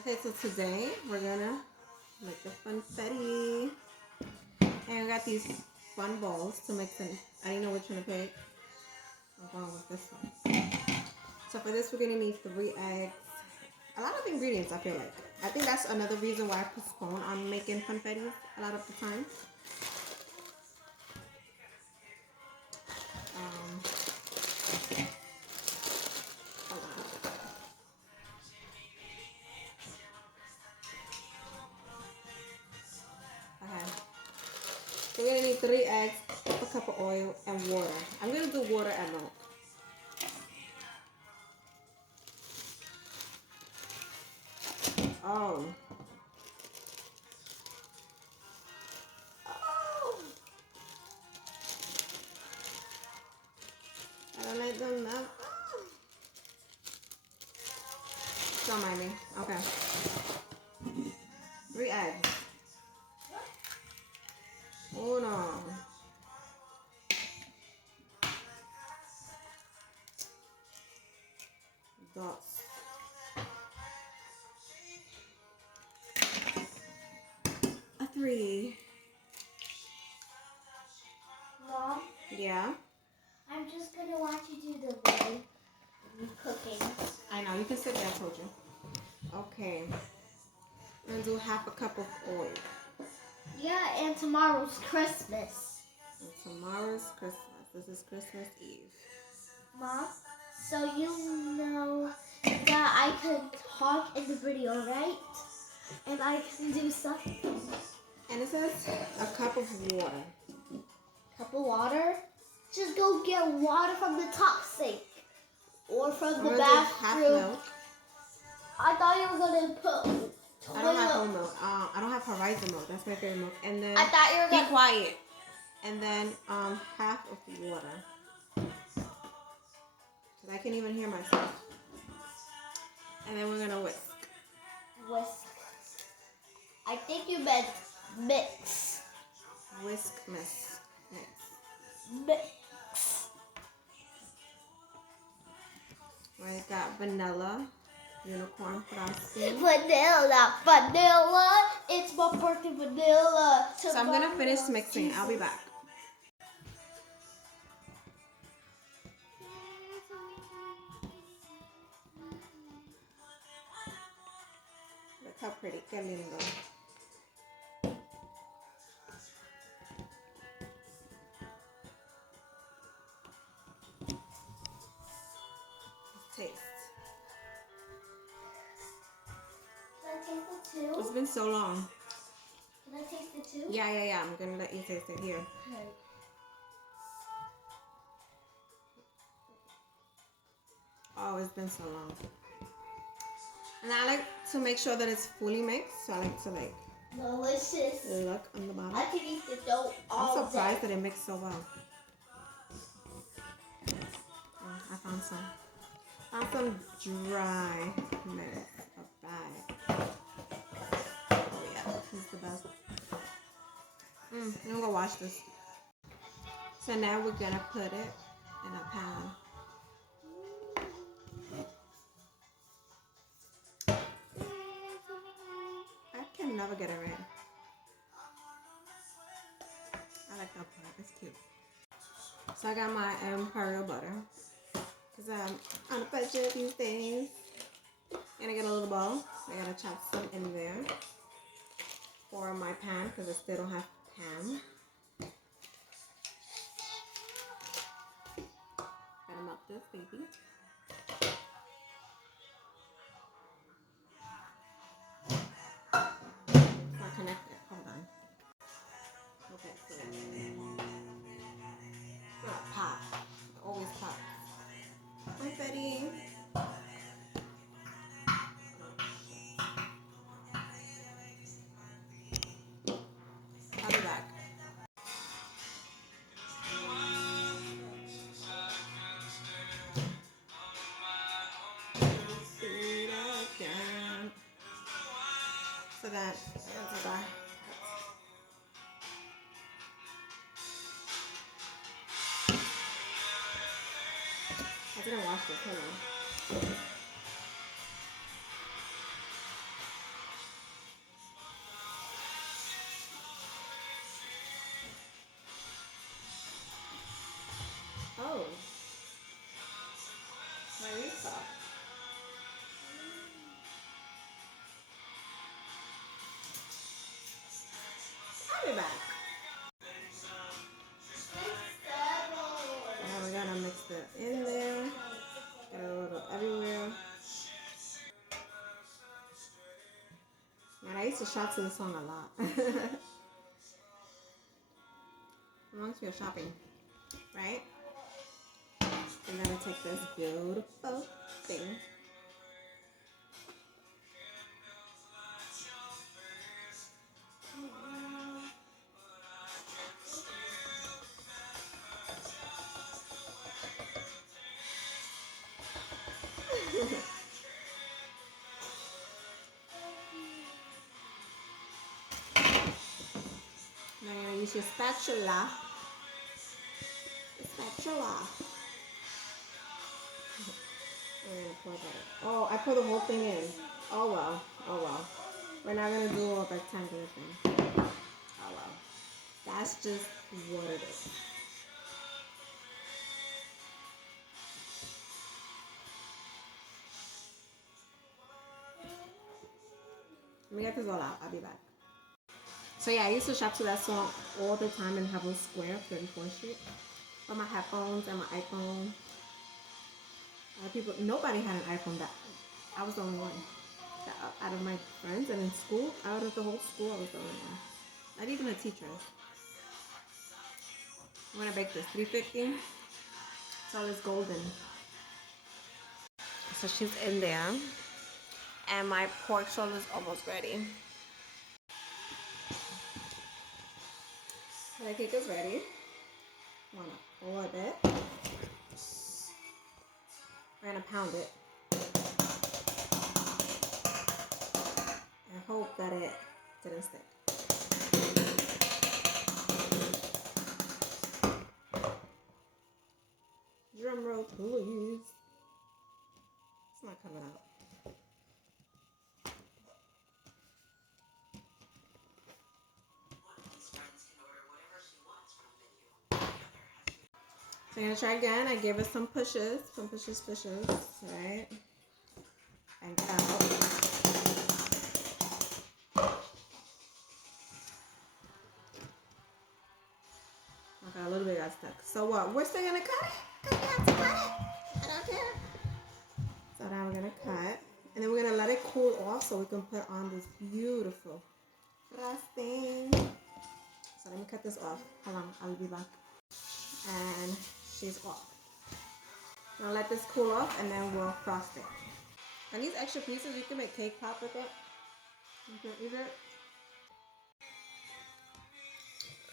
Okay, so today we're gonna make the funfetti. And we got these fun balls to mix in. I didn't know which one to pick. I'm going with this one. So for this, we're gonna need 3 eggs. A lot of ingredients, I feel like. I think that's another reason why I postpone on making funfettis a lot of the time. Hold on. Okay. So we're gonna need 3 eggs, a cup of oil, and water. I'm gonna do water and milk. Oh. Oh. I don't like them now. Oh. Don't mind me. Okay. 3 eggs. Uno. 2. 3. Mom? Yeah? I'm just gonna watch you do the video cooking. I know, you can sit there, I told you. Okay. I'm gonna do half a cup of oil. Yeah, and tomorrow's Christmas. And tomorrow's Christmas. This is Christmas Eve. Mom, so you know that I can talk in the video, right? And I can do stuff. And it says a cup of water. Cup of water? Just go get water from the top sink. Or from the Half bathroom. milk. I thought you were gonna put I don't have whole milk. I don't have horizon milk. That's my favorite milk. And then I thought you were gonna be quiet. And then half of water. Cause I can't even hear myself. And then we're gonna whisk. Whisk. I think you meant mix. Whisk, mix. Mix. We got vanilla, unicorn frosting. Vanilla. It's my birthday, vanilla. So I'm gonna finish mixing. I'll be back. Look how pretty. Qué lindo. Taste. Can I taste it too? It's been so long. Can I taste it too? Yeah. I'm gonna let you taste it here. Okay. Oh, it's been so long. And I like to make sure that it's fully mixed. So I like to Delicious. look on the bottom. I can eat the dough all I'm surprised day. that it mixed so well. Oh, I found some. Dry mix. A bag. Oh yeah, this is the best. I'm gonna wash this. So now we're gonna put it in a pan. I can never get it right. I like that part. It's cute. So I got my imperial butter. Because I'm on a budget these days. And I got a little bowl. I gotta chop some in there for my pan because I still don't have pan. Gotta melt this baby. So I connect it. Hold on. Okay, so pop. It always pop. Funfetti. I'll be back. So that I didn't wash this, hold on. used to shop to this song a lot. Once we were shopping, right? And then we take this beautiful thing. Now you're gonna use your spatula. Spatula. We're gonna pour that in. Oh, I pour the whole thing in. Oh well. Oh well. We're not gonna do a rectangular thing. Oh well. That's just what it is. Let me get this all out. I'll be back. So yeah, I used to shop to that song all the time in Heaven Square, 34th Street. For my headphones and my iPhone. A lot of people, nobody had an iPhone back. I was the only one. Out of my friends and in school, out of the whole school, I was the only one. Not even the teachers. I'm gonna bake this 350. It's all this golden. So she's in there. And my pork shoulder is almost ready. The cake is ready. I'm gonna pull it a bit. We're gonna pound it. I hope that it didn't stick. Drum roll, please. It's not coming out. So I'm gonna try again. I gave it some pushes, right? And get out. Okay, a little bit got stuck. So what? We're still gonna cut it? Because we have to cut it. I don't care. So now we're gonna cut. And then we're gonna let it cool off so we can put on this beautiful frosting. So let me cut this off. Hold on, I'll be back. And she's off. I'm gonna let this cool off and then we'll frost it. And these extra pieces, you can make cake pop with it. You can eat it.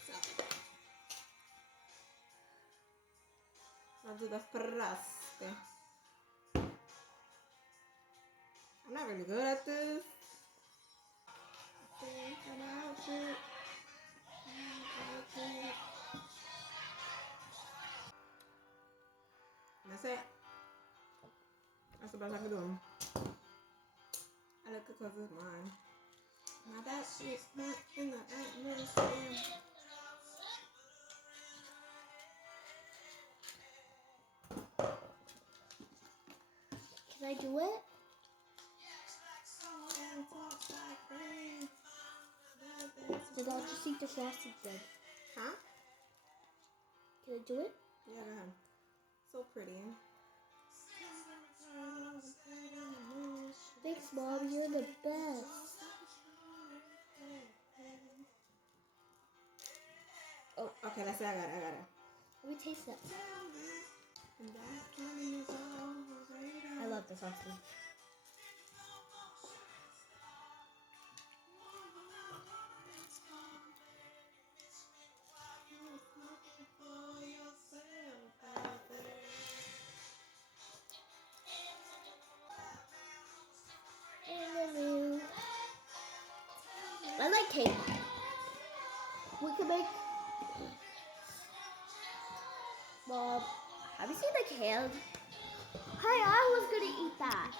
So, I'll do the frosting. I'm not really good at this. That's it. That's the best I can do. I look because it's mine. Now that shit's not in the atmosphere. Can I do it? Then I'll just eat the frosting then. Huh? Can I do it? Yeah, go ahead. So pretty. Thanks, Mom. You're the best. Oh, okay, that's it. I got it. Let me taste it. I love the frosting. I like cake. We can make. Mom, have you seen the can? Hey, I was gonna eat that.